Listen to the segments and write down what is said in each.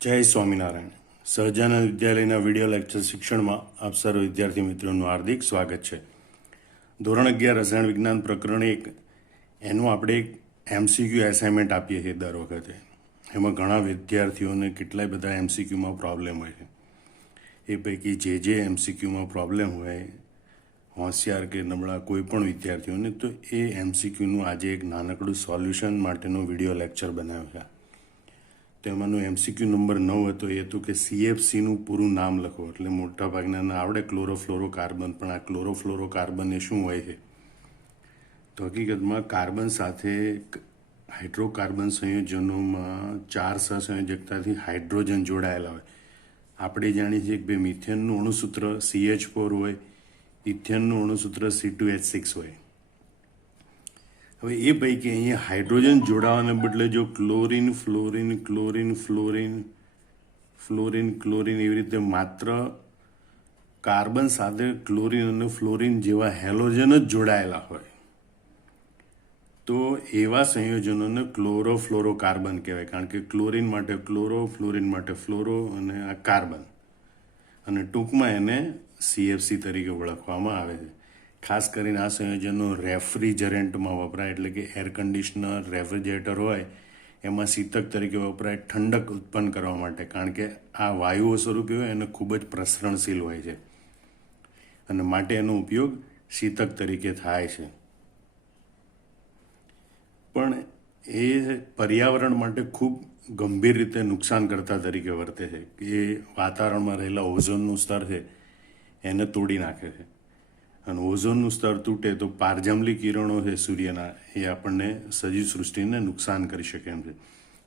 જય સ્વામિનારાયણ. સહજાનંદ વિદ્યાલયના video lecture શિક્ષણમાં આપ સર્વ વિદ્યાર્થી મિત્રોનું હાર્દિક સ્વાગત છે. ધોરણ 11 રસાયણ વિજ્ઞાન પ્રકરણ 1 એનું આપણે એક એમસીક્યુ એસાઇનમેન્ટ આપીએ છીએ દર વખતે. એમાં ઘણા વિદ્યાર્થીઓને કેટલાય બધા એમસીક્યુમાં પ્રોબ્લેમ હોય છે. એ પૈકી જે એમસીક્યુમાં પ્રોબ્લેમ હોય, હોશિયાર કે નબળા કોઈ પણ વિદ્યાર્થીઓને, તો એ એમસીક્યુનું આજે એક નાનકડું સોલ્યુશન માટેનો વિડીયો લેક્ચર બનાવ્યો છે. તેમાંનો એમસીક્યુ નંબર 9 હતો. એ હતું કે સીએફસીનું પૂરું નામ લખો. એટલે મોટાભાગનાને આવડે ક્લોરોફ્લોરોકાર્બન, પણ આ ક્લોરોફ્લોરોકાર્બન એ શું હોય છે? તો હકીકતમાં કાર્બન સાથે હાઇડ્રોકાર્બન સંયોજનોમાં 4 સહસંયોજકતાથી હાઇડ્રોજન જોડાયેલા હોય. આપણે જાણીએ છીએ કે ભાઈ મિથેનનું અણુસૂત્ર CH4 હોય, ઇથેનનું અણુસૂત્ર C2H6 હોય. હવે એ પૈકી અહીંયા હાઇડ્રોજન જોડાવાને બદલે જો chlorine, fluorine, chlorine, fluorine, fluorine, chlorine એવી રીતે માત્ર કાર્બન સાથે ક્લોરીન અને ફ્લોરીન જેવા હેલોજન જ જોડાયેલા હોય, તો એવા સંયોજનોને ક્લોરોફ્લોરોકાર્બન કહેવાય. કારણ કે ક્લોરીન માટે ક્લોરો, ફ્લોરીન માટે ફ્લોરો અને આ કાર્બન, અને ટૂંકમાં એને CFC તરીકે ઓળખવામાં આવે છે. ખાસ કરીને આ સંયોજનો રેફ્રિજરન્ટમાં વપરાય, એટલે કે એર કન્ડિશનર, રેફ્રિજરેટર હોય એમાં શીતક તરીકે વપરાય, ઠંડક ઉત્પન્ન કરવા માટે. કારણ કે આ વાયુઓ સ્વરૂપે હોય અને ખૂબ જ પ્રસરણશીલ હોય છે, અને માટે એનો ઉપયોગ શીતક તરીકે થાય છે. પણ એ પર્યાવરણ માટે ખૂબ ગંભીર રીતે નુકસાનકર્તા તરીકે વર્તે છે. એ વાતાવરણમાં રહેલા ઓઝોનનું સ્તર છે એને તોડી નાખે છે, અને ઓઝોનનું સ્તર તૂટે તો પારજાંબલી કિરણો છે સૂર્યના, એ આપણને સજીવ સૃષ્ટિને નુકસાન કરી શકે એમ છે.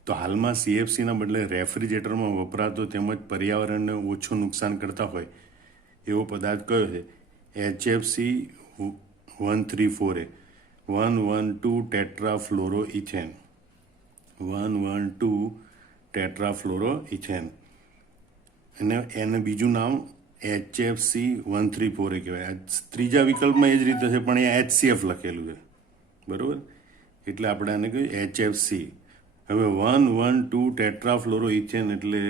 તો હાલમાં CFCના બદલે રેફ્રિજરેટરમાં વપરાતો તેમજ પર્યાવરણને ઓછું નુકસાન કરતા હોય એવો પદાર્થ કયો છે? HFC 134A 112 ટેટ્રાફ્લોરોઇથેન. 112 ટેટ્રાફ્લોરોઇથેન. અને એને બીજું નામ HFC 134A કહેવાય. ત્રીજા વિકલ્પમાં એ જ રીતે છે, પણ અહીંયા HCF લખેલું છે, બરાબર? એટલે આપણે આને કહ્યું HFC. હવે 112 ટેટ્રાફ્લોરોઇથેન એટલે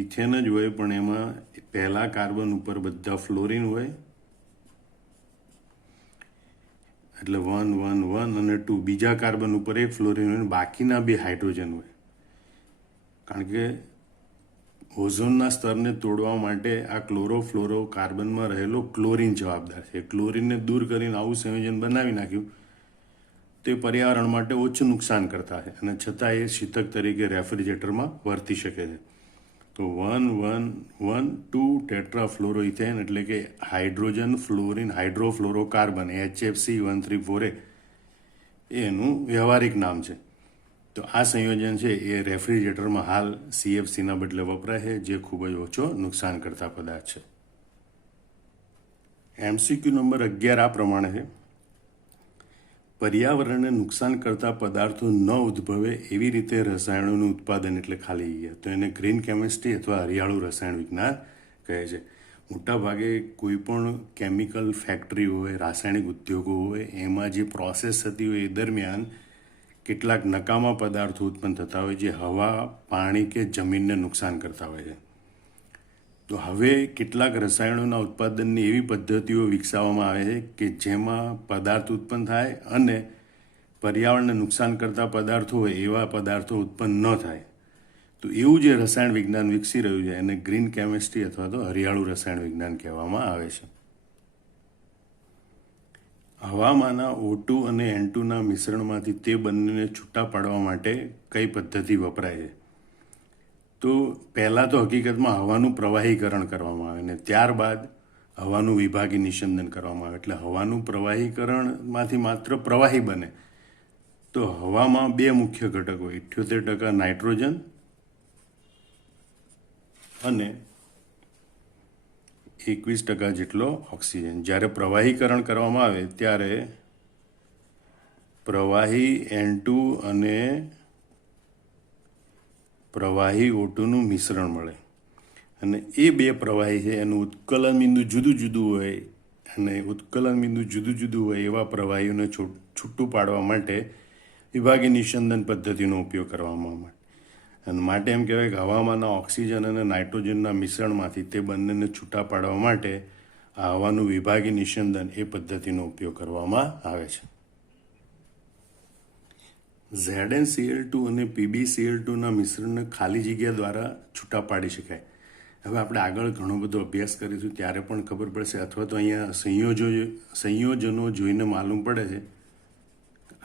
ઇથેન જ હોય, પણ એમાં પહેલા કાર્બન ઉપર બધા ફ્લોરિન હોય, એટલે 111 અને 2. બીજા કાર્બન ઉપર એક ફ્લોરિન હોય, બાકીના 2 હાઇડ્રોજન હોય. કારણ કે ઓઝોનના સ્તરને તોડવા માટે આ ક્લોરોફ્લોરોકાર્બનમાં રહેલો ક્લોરીન જવાબદાર છે. ક્લોરીનને દૂર કરીને આવું સંયોજન બનાવી નાખ્યું. તે પર્યાવરણ માટે ઓછું નુકસાન કરતા છે, અને છતાં એ શીતક તરીકે રેફ્રિજરેટરમાં વર્તી શકે છે. તો 112 ટેટ્રાફ્લોરોઇથેન એટલે કે હાઇડ્રોજન, ફ્લોરિન, હાઇડ્રોફ્લોરોકાર્બન, HFC 134A એનું વ્યવહારિક નામ છે. તો આ સંયોજન છે એ રેફ્રિજરેટરમાં હાલ CFCના બદલે વપરાય છે, જે ખૂબ જ ઓછો નુકસાન કરતા પદાર્થ છે. MCQ નંબર 11 આ પ્રમાણે છે: પર્યાવરણને નુકસાન કરતા પદાર્થો ન ઉદ્ભવે એવી રીતે રસાયણોનું ઉત્પાદન, એટલે ખાલી જગ્યા, તો એને ગ્રીન કેમિસ્ટ્રી અથવા હરિયાળું રસાયણ વિજ્ઞાન કહે છે. મોટાભાગે કોઈ પણ કેમિકલ ફેક્ટરી હોય, રાસાયણિક ઉદ્યોગો હોય, એમાં જે પ્રોસેસ થતી હોય એ દરમિયાન કેટલાક નકામા પદાર્થો ઉત્પન્ન થતા હોય, જે હવા, પાણી કે જમીનને નુકસાન કરતા હોય છે. તો હવે કેટલાક રસાયણોના ઉત્પાદનની એવી પદ્ધતિઓ વિકસાવવામાં આવે છે કે જેમાં પદાર્થ ઉત્પન્ન થાય અને પર્યાવરણને નુકસાન કરતા પદાર્થો હોય એવા પદાર્થો ઉત્પન્ન ન થાય. તો એવું જે રસાયણ વિજ્ઞાન વિકસી રહ્યું છે એને ગ્રીન કેમિસ્ટ્રી અથવા તો હરિયાળું રસાયણ વિજ્ઞાન કહેવામાં આવે છે. હવામાંના O2 અને N2ના મિશ્રણમાંથી તે બંનેને છૂટા પાડવા માટે કઈ પદ્ધતિ વપરાય છે? તો પહેલાં તો હકીકતમાં હવાનું પ્રવાહીકરણ કરવામાં આવે, ને ત્યારબાદ હવાનું વિભાગી નિસ્યંદન કરવામાં આવે. એટલે હવાનું પ્રવાહીકરણમાંથી માત્ર પ્રવાહી બને. તો હવામાં 2 મુખ્ય ઘટક હોય, 78% નાઇટ્રોજન અને 21% જેટલો ઓક્સિજન. જ્યારે પ્રવાહીકરણ કરવામાં આવે ત્યારે પ્રવાહી N2 અને પ્રવાહી O2નું મિશ્રણ મળે, અને એ 2 પ્રવાહી છે એનું ઉત્કલન બિંદુ જુદું જુદું હોય, અને ઉત્કલન બિંદુ જુદું જુદું હોય એવા પ્રવાહીઓને છૂટું પાડવા માટે વિભાગી નિસ્યંદન પદ્ધતિનો ઉપયોગ કરવામાં આવે. અને માટે એમ કહેવાય કે હવામાંના ઓક્સિજન અને નાઇટ્રોજનના મિશ્રણમાંથી તે બંનેને છૂટા પાડવા માટે આ હવાનું વિભાગી નિસ્યંદન એ પદ્ધતિનો ઉપયોગ કરવામાં આવે છે. ZnCl2 અને PbCl2ના મિશ્રણને ખાલી જગ્યા દ્વારા છૂટા પાડી શકાય. હવે આપણે આગળ ઘણો બધો અભ્યાસ કરીશું ત્યારે પણ ખબર પડશે, અથવા તો અહીંયા સંયોજનો જોઈને માલુમ પડે છે.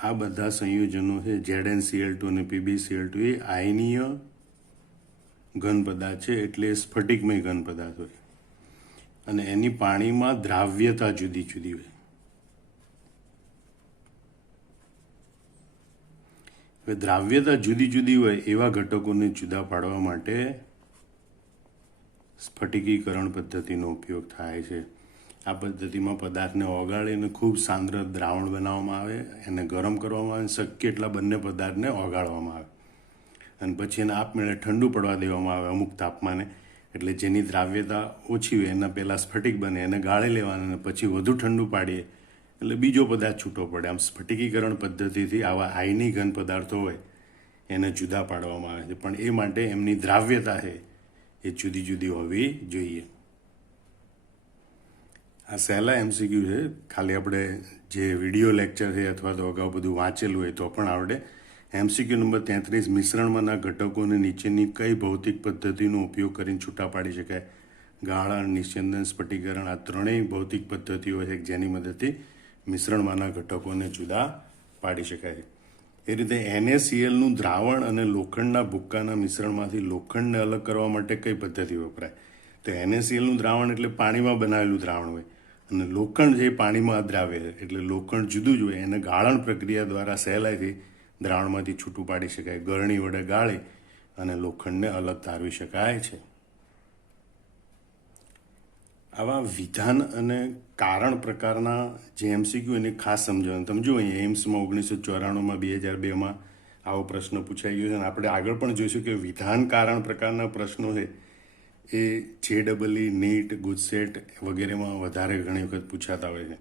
આ બધા સંયોજનો છે ZnCl2 અને PbCl2 એ આયનીય ઘન પદાર્થ છે, એટલે સ્ફટિકમય ઘન પદાર્થ હોય અને એની પાણીમાં દ્રાવ્યતા જુદી જુદી હોય. હવે દ્રાવ્યતા જુદી જુદી હોય એવા ઘટકોને જુદા પાડવા માટે સ્ફટિકીકરણ પદ્ધતિનો ઉપયોગ થાય છે. આ પદ્ધતિમાં પદાર્થને ઓગાળીને ખૂબ સાંદ્ર દ્રાવણ બનાવવામાં આવે, એને ગરમ કરવામાં આવે, શક્ય એટલા બંને પદાર્થને ઓગાળવામાં આવે અને પછી એને આપમેળે ઠંડુ પડવા દેવામાં આવે અમુક તાપમાને. એટલે જેની દ્રાવ્યતા ઓછી હોય એના પહેલાં સ્ફટિક બને, એને ગાળી લેવાના અને પછી વધુ ઠંડુ પાડીએ એટલે બીજો પદાર્થ છૂટો પડે. આમ સ્ફટિકીકરણ પદ્ધતિથી આવા આયની ઘન પદાર્થો હોય એને જુદા પાડવામાં આવે છે, પણ એ માટે એમની દ્રાવ્યતા છે એ જુદી જુદી હોવી જોઈએ. આ સહેલા MCQ છે, ખાલી આપણે જે વિડીયો લેક્ચર છે અથવા તો અગાઉ બધું વાંચેલું હોય તો પણ આવડે. MCQ નંબર 33, મિશ્રણમાંના ઘટકોને નીચેની કઈ ભૌતિક પદ્ધતિનો ઉપયોગ કરીને છૂટા પાડી શકાય? ગાળણ, નિસ્યંદન, સ્ફટિકીકરણ આ ત્રણેય ભૌતિક પદ્ધતિઓ છે જેની મદદથી મિશ્રણમાંના ઘટકોને જુદા પાડી શકાય છે. એ રીતે NaClનું દ્રાવણ અને લોખંડના ભૂક્કાના મિશ્રણમાંથી લોખંડને અલગ કરવા માટે કઈ પદ્ધતિ વપરાય? તો NaClનું દ્રાવણ એટલે પાણીમાં બનાવેલું દ્રાવણ હોય અને લોખંડ છે એ પાણીમાં અદ્રાવ્ય છે, એટલે લોખંડ જુદું જ હોય. એને ગાળણ પ્રક્રિયા દ્વારા સહેલાઈથી દ્રાવણમાંથી છૂટું પાડી શકાય. ગળણી વડે ગાળી અને લોખંડને અલગ તારવી શકાય છે. આવા વિધાન અને કારણ પ્રકારના જે MCQ એની ખાસ સમજણ તમે જુઓ, અહીંયા એમ્સમાં 1994માં 2002માં આવો પ્રશ્ન પૂછાઈ ગયો છે અને આપણે આગળ પણ જોઈશું કે વિધાન કારણ પ્રકારના પ્રશ્નો છે એ JEE, NEET, ગુજસેટ વગેરેમાં વધારે ઘણી વખત પૂછાતા હોય છે.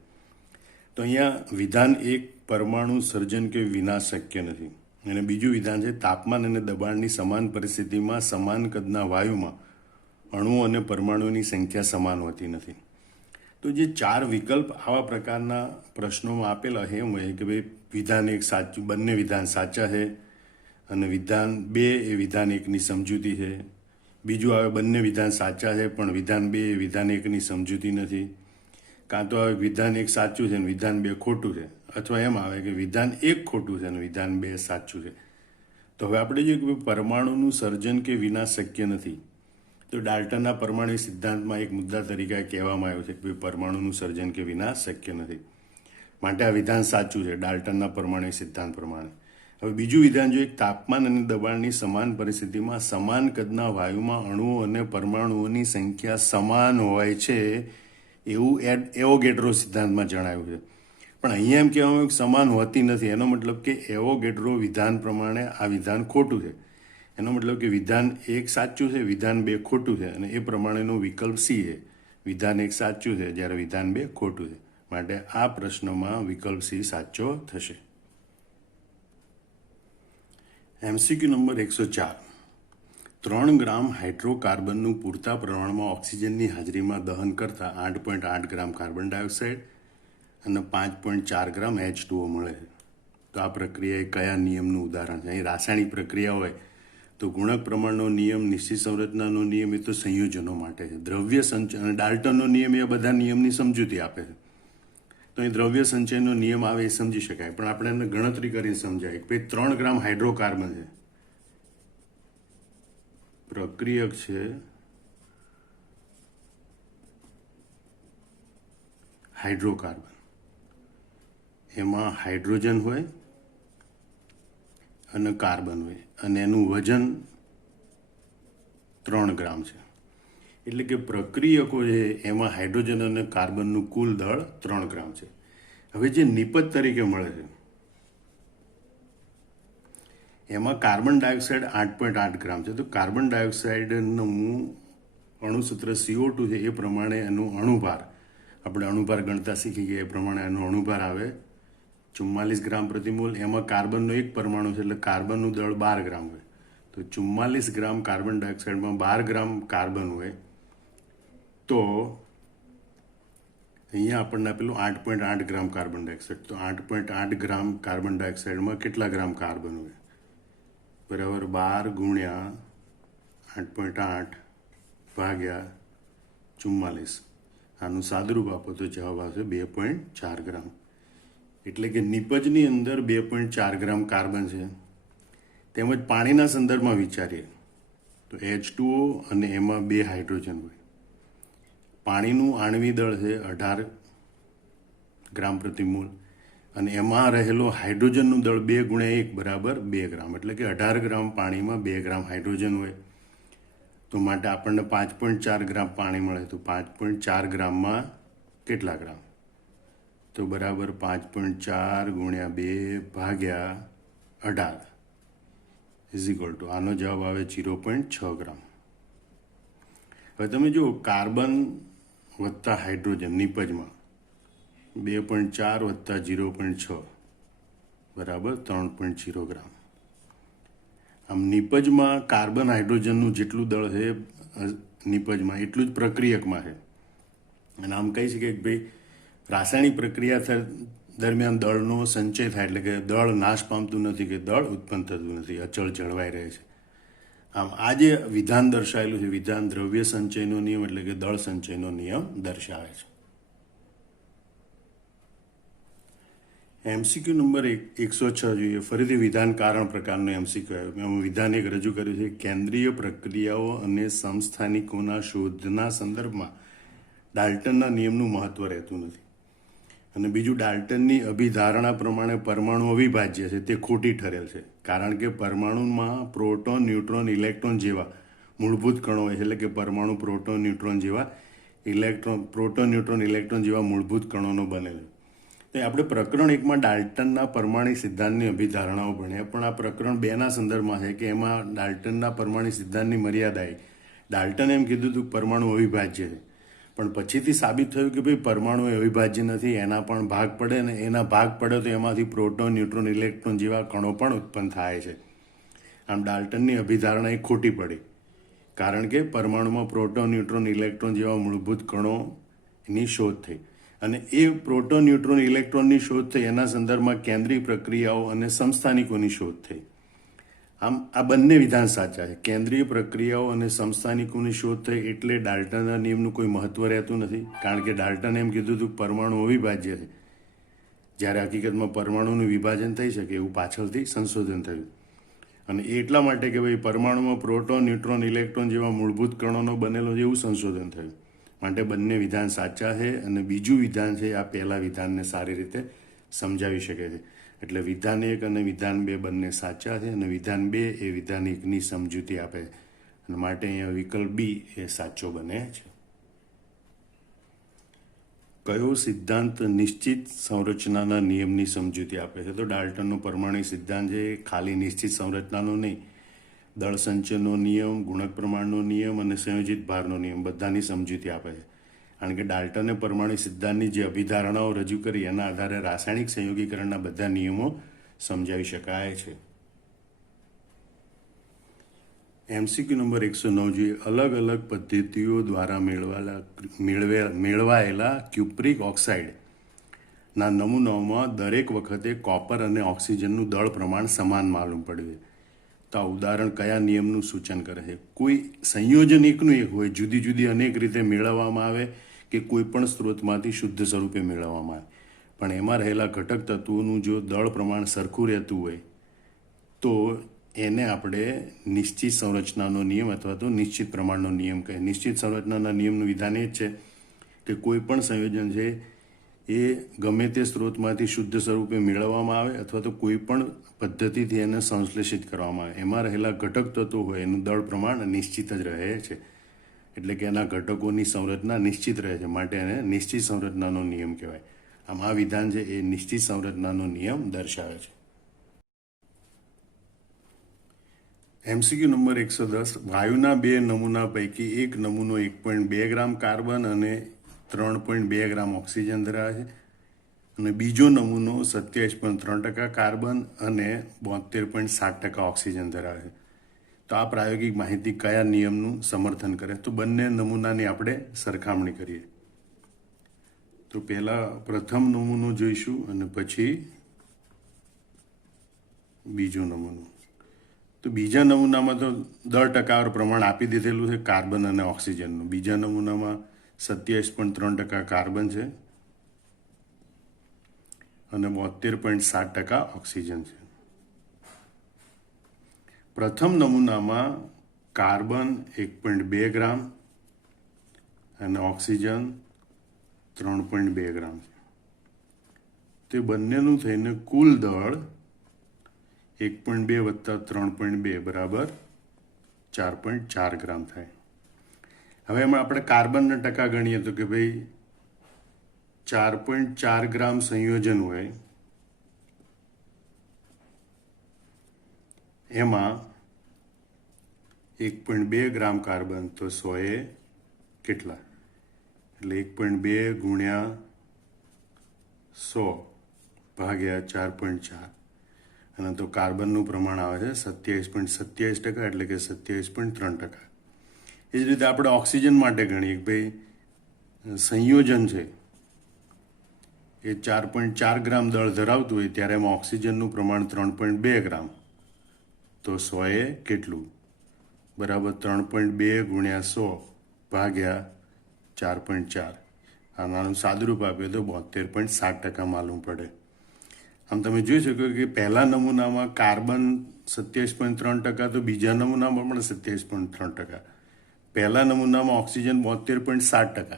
તો અહીંયા વિધાન એક, પરમાણુ સર્જન કે વિનાશ શક્ય નથી. અને બીજું વિધાન છે તાપમાન અને દબાણની સમાન પરિસ્થિતિમાં સમાન કદના વાયુમાં અણુઓ અને પરમાણુઓની સંખ્યા સમાન હોતી નથી. તો જે 4 વિકલ્પ આવા પ્રકારના પ્રશ્નોમાં આપેલા છે એમ હોય કે ભાઈ વિધાન એક સાચું, બંને વિધાન સાચા છે અને વિધાન 2 એ વિધાન 1ની સમજૂતી છે. બીજું આવે બંને વિધાન સાચા છે પણ વિધાન 2 એ વિધાન 1ની સમજૂતી નથી. કાં તો આવે વિધાન 1 સાચું છે અને વિધાન 2 ખોટું છે, અથવા એમ આવે કે વિધાન 1 ખોટું છે અને વિધાન 2 સાચું છે. તો હવે આપણે જોઈએ કે પરમાણુનું સર્જન કે વિનાશ શક્ય નથી. તો ડાલ્ટનના પરમાણુ સિદ્ધાંતમાં એક મુદ્દા તરીકે કહેવામાં આવ્યું છે કે પરમાણુનું સર્જન કે વિનાશ શક્ય નથી, માટે આ વિધાન સાચું છે ડાલ્ટનના પરમાણુ સિદ્ધાંત પ્રમાણે. હવે બીજું વિધાન જોઈએ, તાપમાન અને દબાણની સમાન પરિસ્થિતિમાં સમાન કદના વાયુમાં અણુઓ અને પરમાણુઓની સંખ્યા સમાન હોય છે એવું એવોગેડ્રો સિદ્ધાંતમાં જણાવ્યું છે. પણ અહીંયા એમ કહેવામાં આવ્યું કે સમાન હોતી નથી. એનો મતલબ કે એવોગેડ્રો વિધાન પ્રમાણે આ વિધાન ખોટું છે. એનો મતલબ કે વિધાન 1 સાચું છે, વિધાન 2 ખોટું છે અને એ પ્રમાણેનો વિકલ્પ C છે. વિધાન 1 સાચું છે જ્યારે વિધાન 2 ખોટું છે, માટે આ પ્રશ્નમાં વિકલ્પ C સાચો થશે. MCQ નંબર 104, 3 ગ્રામ હાઇડ્રોકાર્બનનું પૂરતા પ્રમાણમાં ઓક્સિજનની હાજરીમાં દહન કરતા 8.8 ગ્રામ કાર્બન ડાયોક્સાઇડ અને 5.4 ગ્રામ H2O મળે છે. તો આ પ્રક્રિયા એ કયા નિયમનું ઉદાહરણ છે? અહીં રાસાયણિક પ્રક્રિયા હોય તો ગુણક પ્રમાણનો નિયમ, નિશ્ચિત સંરચનાનો નિયમ એ તો સંયોજનો માટે છે. દ્રવ્ય સંચય અને ડાલ્ટનનો નિયમ એ બધા નિયમની સમજૂતી આપે છે. તો અહીં દ્રવ્ય સંચયનો નિયમ આવે એ સમજી શકાય, પણ આપણે એને ગણતરી કરીને સમજાય કે ભાઈ 3 ગ્રામ હાઇડ્રોકાર્બન છે, પ્રક્રિયક છે હાઇડ્રોકાર્બન, એમાં હાઇડ્રોજન હોય અને કાર્બન હોય અને એનું વજન 3 ગ્રામ છે. એટલે કે પ્રક્રિયકો છે એમાં હાઇડ્રોજન અને કાર્બનનું કુલ દળ 3 ગ્રામ છે. હવે જે નિપજ તરીકે મળે છે એમાં કાર્બન ડાયોક્સાઇડ 8.8 ગ્રામ છે. તો કાર્બન ડાયોક્સાઇડનું અણુસૂત્ર CO2 છે એ પ્રમાણે એનું અણુભાર, આપણે અણુભાર ગણતા શીખી ગયા એ પ્રમાણે એનો અણુભાર આવે 44 ગ્રામ પ્રતિ મોલ. એમાં કાર્બનનો 1 પરમાણુ છે એટલે કાર્બનનું દળ 12 ગ્રામ હોય. તો 44 ગ્રામ કાર્બન ડાયોક્સાઇડમાં 12 ગ્રામ કાર્બન હોય તો અહીંયા આપણને આપેલું 8.8 ગ્રામ કાર્બન ડાયોક્સાઇડ. તો 8.8 ગ્રામ કાર્બન ડાયોક્સાઇડમાં કેટલા ગ્રામ કાર્બન હોય? બરાબર 12 ગુણ્યા 8.8 ભાગ્યા 44. આનું સાદુરૂપ આપો તો જવાબ આવશે 2.4 ગ્રામ. એટલે કે નિપજની અંદર 2.4 ગ્રામ કાર્બન છે. તેમજ પાણીના સંદર્ભમાં વિચારીએ તો H2O અને એમાં 2 હાઇડ્રોજન હોય. પાણીનું આણ્વિક દળ છે 18 ગ્રામ પ્રતિ મોલ અને એમાં રહેલો હાઇડ્રોજનનું દળ 2 ગુણ્યા 1 બરાબર 2 ગ્રામ. એટલે કે 18 ગ્રામ પાણીમાં 2 ગ્રામ હાઇડ્રોજન હોય. તો માટે આપણને 5.4 ગ્રામ પાણી મળે. તો 5.4 ગ્રામમાં કેટલા ગ્રામ? તો બરાબર 5.4 ગુણ્યા 2 ભાગ્યા 18 ઇઝ ઇક્વલ ટુ આનો જવાબ આવે 0.6 ગ્રામ. હવે તમે જુઓ કાર્બન વત્તા હાઇડ્રોજન નિપજમાં 2.4 વત્તા 0.6 બરાબર 3.0 ગ્રામ. આમ નિપજમાં કાર્બન હાઇડ્રોજનનું જેટલું દળ છે નિપજમાં એટલું જ પ્રક્રિયકમાં છે. અને આમ કહી શકીએ કે ભાઈ રાસાયણિક પ્રક્રિયા દરમિયાન દળનો સંચય થાય એટલે કે દળ નાશ પામતું નથી કે દળ ઉત્પન્ન થતું નથી, અચળ જળવાઈ રહે છે. આમ આ જે વિધાન દર્શાવેલું છે વિધાન દ્રવ્ય સંચયનો નિયમ એટલે કે દળ સંચયનો નિયમ દર્શાવે છે. MCQ નંબર 106 જોઈએ. ફરીથી વિધાન કારણ પ્રકારનો MCQ આવ્યો. વિધાન એક રજૂ કર્યું છે. કેન્દ્રીય પ્રક્રિયાઓ અને સમસ્થાનિકોના શોધના સંદર્ભમાં ડાલ્ટનના નિયમનું મહત્વ રહેતું નથી. અને બીજું, ડાલ્ટનની અભિધારણા પ્રમાણે પરમાણુ અવિભાજ્ય છે તે ખોટી ઠરેલ છે. કારણ કે પરમાણુમાં પ્રોટોન, ન્યુટ્રોન, ઇલેક્ટ્રોન જેવા મૂળભૂત કણો હોય. એટલે કે પરમાણુ પ્રોટોન, ન્યુટ્રોન જેવા મૂળભૂત કણોનો બનેલો. તો આપણે પ્રકરણ 1માં ડાલ્ટનના પરમાણિક સિદ્ધાંતની અભિધારણાઓ ભણ્યા, પણ આ પ્રકરણ 2ના સંદર્ભમાં છે કે એમાં ડાલ્ટનના પરમાણિક સિદ્ધાંતની મર્યાદાએ ડાલ્ટન એમ કીધું હતું પરમાણુ અવિભાજ્ય છે, પણ પછીથી સાબિત થયું કે ભાઈ પરમાણુ અવિભાજ્ય નથી, એના પણ ભાગ પડે ને એના ભાગ પડે તો એમાંથી પ્રોટોન, ન્યુટ્રોન, ઇલેક્ટ્રોન જેવા કણો પણ ઉત્પન્ન થાય છે. આમ ડાલ્ટનની અભિધારણા એ ખોટી પડી કારણ કે પરમાણુમાં પ્રોટોન, ન્યુટ્રોન, ઇલેક્ટ્રોન જેવા મૂળભૂત કણોની શોધ થઈ અને એ પ્રોટોન, ન્યુટ્રોન, ઇલેક્ટ્રોનની શોધ થઈ એના સંદર્ભમાં કેન્દ્રીય પ્રક્રિયાઓ અને સમસ્થાનિકોની શોધ થઈ. આમ આ બંને વિધાન સાચા છે. કેન્દ્રીય પ્રક્રિયાઓ અને સમસ્થાનિકોની શોધ થઈ એટલે ડાલ્ટનના નિયમનું કોઈ મહત્વ રહેતું નથી, કારણ કે ડાલ્ટન એમ કીધું હતું પરમાણુ અવિભાજ્ય છે, જ્યારે હકીકતમાં પરમાણુનું વિભાજન થઈ શકે એવું પાછળથી સંશોધન થયું. અને એટલા માટે કે ભાઈ પરમાણુમાં પ્રોટોન, ન્યુટ્રોન, ઇલેક્ટ્રોન જેવા મૂળભૂત કણોનો બનેલો છે એવું સંશોધન થયું. માટે બંને વિધાન સાચા છે. અને બીજું વિધાન છે આ પહેલા વિધાનને સારી રીતે સમજાવી શકે છે. એટલે વિધાન 1 અને વિધાન 2 બંને સાચા છે અને વિધાન 2 એ વિધાન 1ની સમજૂતી આપે છે અને માટે અહીંયા વિકલ્પ બી એ સાચો બને છે. કયો સિદ્ધાંત નિશ્ચિત સંરચનાના નિયમની સમજૂતી આપે છે? તો ડાલ્ટનનો પરમાણિક સિદ્ધાંત છે ખાલી નિશ્ચિત સંરચનાનો નહીં, દળ સંચયનો નિયમ, ગુણક પ્રમાણનો નિયમ અને સંયોજિત ભારનો નિયમ બધાની સમજૂતી આપે છે. કારણ કે ડાલ્ટને પરમાણુ સિદ્ધાંતની જે અભિધારણાઓ રજૂ કરી એના આધારે રાસાયણિક સંયોગીકરણના બધા નિયમો સમજાવી શકાય છે. MCQ નંબર 109 જોઈએ. અલગ અલગ પદ્ધતિઓ દ્વારા મેળવાયેલા ક્યુપ્રિક ઓક્સાઇડના નમૂનાઓમાં દરેક વખતે કોપર અને ઓક્સિજનનું દળ પ્રમાણ સમાન માલુમ પડ્યું. તો આ ઉદાહરણ કયા નિયમનું સૂચન કરે છે? કોઈ સંયોજન એકનું એક હોય, જુદી જુદી અનેક રીતે મેળવવામાં આવે કે કોઈ પણ સ્ત્રોતમાંથી શુદ્ધ સ્વરૂપે મેળવવામાં આવે, પણ એમાં રહેલા ઘટક તત્વોનું જો દળ પ્રમાણ સરખું રહેતું હોય તો એને આપણે નિશ્ચિત સંરચનાનો નિયમ અથવા તો નિશ્ચિત પ્રમાણનો નિયમ કહે. નિશ્ચિત સંરચનાના નિયમનું વિધાન એ જ છે કે કોઈ પણ સંયોજન છે એ ગમે તે સ્ત્રોતમાંથી શુદ્ધ સ્વરૂપે મેળવવામાં આવે અથવા તો કોઈ પણ પદ્ધતિથી એને સંશ્લેષિત કરવામાં આવે. એમાં રહેલા ઘટક તત્વો હોય એનું દળ પ્રમાણ નિશ્ચિત જ રહે છે. એટલે કે એના ઘટકોની સંરચના નિશ્ચિત રહે છે, માટે એને નિશ્ચિત સંરચનાનો નિયમ કહેવાય. આમ આ વિધાન છે એ નિશ્ચિત સંરચનાનો નિયમ દર્શાવે છે. MCQ number 110. વાયુના 2 નમૂના પૈકી એક નમૂનો 1.2 ગ્રામ કાર્બન અને 3.2 ગ્રામ ઓક્સિજન ધરાવે છે અને બીજો નમૂનો 27.3% કાર્બન અને 72.7% ઓક્સિજન ધરાવે છે. તો આ પ્રાયોગિક માહિતી કયા નિયમનું સમર્થન કરે? તો બંને નમૂનાની આપણે સરખામણી કરીએ. તો પહેલા પ્રથમ નમૂનો જોઈશું અને પછી બીજો નમૂનો. તો બીજા નમૂનામાં તો 10% પ્રમાણ આપી દીધેલું છે કાર્બન અને ઓક્સિજનનું. બીજા નમૂનામાં 27.3% કાર્બન છે અને 72.7% ઓક્સિજન છે. પ્રથમ નમૂનામાં કાર્બન 1.2 ગ્રામ અને ઓક્સિજન 3.2 ગ્રામ છે. તે બંનેનું થઈને કુલ દળ 1.2 વત્તા 3.2 બરાબર 4.4 ગ્રામ થાય. હવે એમાં આપણે કાર્બનના ટકા ગણીએ તો કે ભાઈ 4.4 ગ્રામ સંયોજન હોય એમાં 1.2 ગ્રામ કાર્બન તો 100 કેટલા એટલે 1.2 ગુણ્યા 100 ભાગ્યા 4.4 અને તો કાર્બનનું પ્રમાણ આવે છે 27.27% એટલે કે 27.3%. એ જ રીતે આપણે ઓક્સિજન માટે ગણીએ કે ભાઈ સંયોજન છે એ 4.4 ગ્રામ દળ ધરાવતું હોય ત્યારે એમાં ઓક્સિજનનું પ્રમાણ 3.2 ગ્રામ તો 100 કેટલું બરાબર 3.2 ગુણ્યા 100 ભાગ્યા 4.4. આનું સાદુરૂપ આપીએ તો 72.7% માલુમ પડે. આમ તમે જોઈ શકો કે પહેલા નમૂનામાં કાર્બન 27.3% તો બીજા નમૂનામાં પણ 27.3%. પહેલા નમૂનામાં ઓક્સિજન 72.7%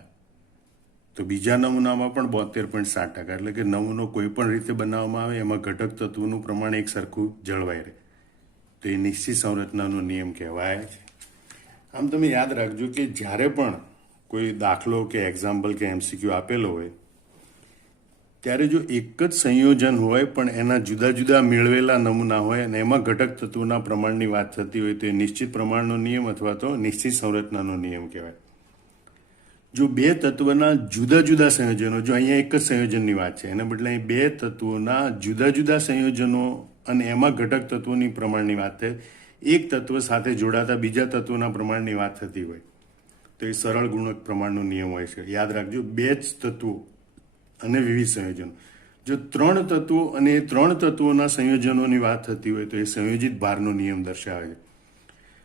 તો બીજા નમૂનામાં પણ 72.7%. એટલે કે નમૂનો કોઈ પણ રીતે બનાવવામાં આવે એમાં ઘટક તત્વોનું પ્રમાણ એક સરખું જળવાઈ રહે તો એ નિશ્ચિત સંરચનાનો નિયમ કહેવાય છે. આમ તમે યાદ રાખજો કે જ્યારે પણ કોઈ દાખલો કે એક્ઝામ્પલ કે એમસીક્યુ આપેલો હોય ત્યારે જો એક જ સંયોજન હોય પણ એના જુદા જુદા મેળવેલા નમૂના હોય અને એમાં ઘટક તત્વોના પ્રમાણની વાત થતી હોય તો એ નિશ્ચિત પ્રમાણનો નિયમ અથવા તો નિશ્ચિત સંરચનાનો નિયમ કહેવાય. જો બે તત્વના જુદા જુદા સંયોજનો, જો અહીંયા એક જ સંયોજનની વાત છે એના બદલે અહીં બે તત્વોના જુદા જુદા સંયોજનો અને એમાં ઘટક તત્વોની પ્રમાણની વાત થાય, એક તત્વ સાથે જોડાતા બીજા તત્વોના પ્રમાણની વાત થતી હોય તો એ સરળ ગુણક પ્રમાણનો નિયમ હોય છે. યાદ રાખજો, બે જ તત્વો અને વિવિધ સંયોજનો. જો ત્રણ તત્વો અને એ ત્રણ તત્વોના સંયોજનોની વાત થતી હોય તો એ સંયોજિત ભારનો નિયમ દર્શાવે છે.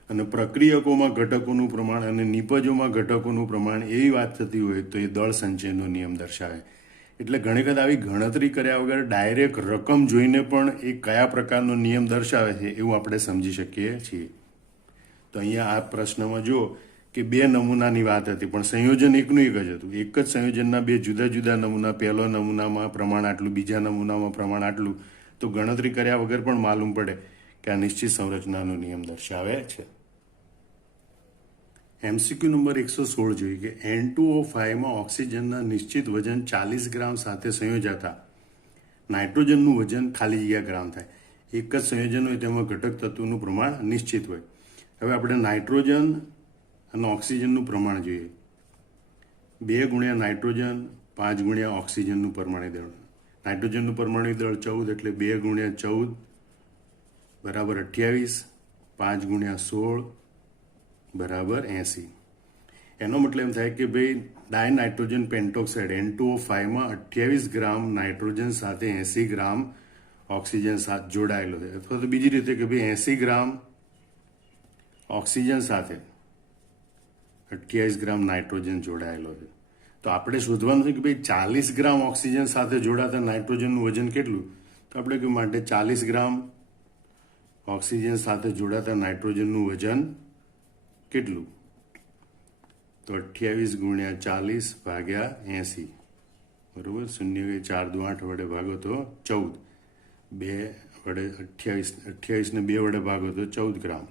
અને પ્રક્રિયકોમાં ઘટકોનું પ્રમાણ અને નિપજોમાં ઘટકોનું પ્રમાણ એવી વાત થતી હોય તો એ દળ સંચયનો નિયમ દર્શાવે. એટલે ઘણી વખત આવી ગણતરી કર્યા વગર ડાયરેક્ટ રકમ જોઈને પણ એ કયા પ્રકારનો નિયમ દર્શાવે છે એવું આપણે સમજી શકીએ છીએ. તો અહીંયા આ પ્રશ્નમાં જો કે બે નમૂનાની વાત હતી પણ સંયોજન એકનું એક જ હતું. એક જ સંયોજનના બે જુદા જુદા નમૂના, પહેલો નમૂનામાં પ્રમાણ આટલું, બીજા નમૂનામાં પ્રમાણ આટલું, તો ગણતરી કર્યા વગર પણ માલુમ પડે કે આ નિશ્ચિત સંરચનાનો નિયમ દર્શાવે છે. એમસીક્યુ નંબર 116 જોઈએ કે N2O5માં ઓક્સિજનના નિશ્ચિત વજન 40 ગ્રામ સાથે સંયોજાતા નાઇટ્રોજનનું વજન ખાલી જગ્યા ગ્રામ થાય. એક જ સંયોજન હોય તેમાં ઘટક તત્વોનું પ્રમાણ નિશ્ચિત હોય. હવે આપણે નાઇટ્રોજન અને ઓક્સિજનનું પ્રમાણ જોઈએ. 2 ગુણ્યા નાઇટ્રોજન 5 ગુણ્યા ઓક્સિજનનું પરમાણુ દળ. નાઇટ્રોજનનું પરમાણુ દળ 14 એટલે 2 ગુણ્યા 14 બરાબર 28, 5 ગુણ્યા 16 બરાબર 80. એનો મતલબ એમ થાય કે ભાઈ ડાયનાઇટ્રોજન પેન્ટોક્સાઇડ N2O5માં 28 ગ્રામ નાઇટ્રોજન સાથે 80 ગ્રામ ઓક્સિજન સાથે જોડાયેલો છે. અથવા તો બીજી રીતે કે ભાઈ 80 ગ્રામ ઓક્સિજન સાથે 28 ગ્રામ નાઇટ્રોજન જોડાયેલો છે. તો આપણે શોધવાનું છે કે ભાઈ 40 ગ્રામ ઓક્સિજન સાથે જોડાતા નાઇટ્રોજનનું વજન કેટલું? તો આપણે કહ્યું માટે 40 ગ્રામ ઓક્સિજન સાથે જોડાતા નાઇટ્રોજનનું વજન કેટલું? તો 28 ગુણ્યા 40 ભાગ્યા 80 બરોબર. 0 4 2 8 વડે ભાગો તો 14, 2 વડે 28 ને 2 વડે ભાગો તો 14 ગ્રામ.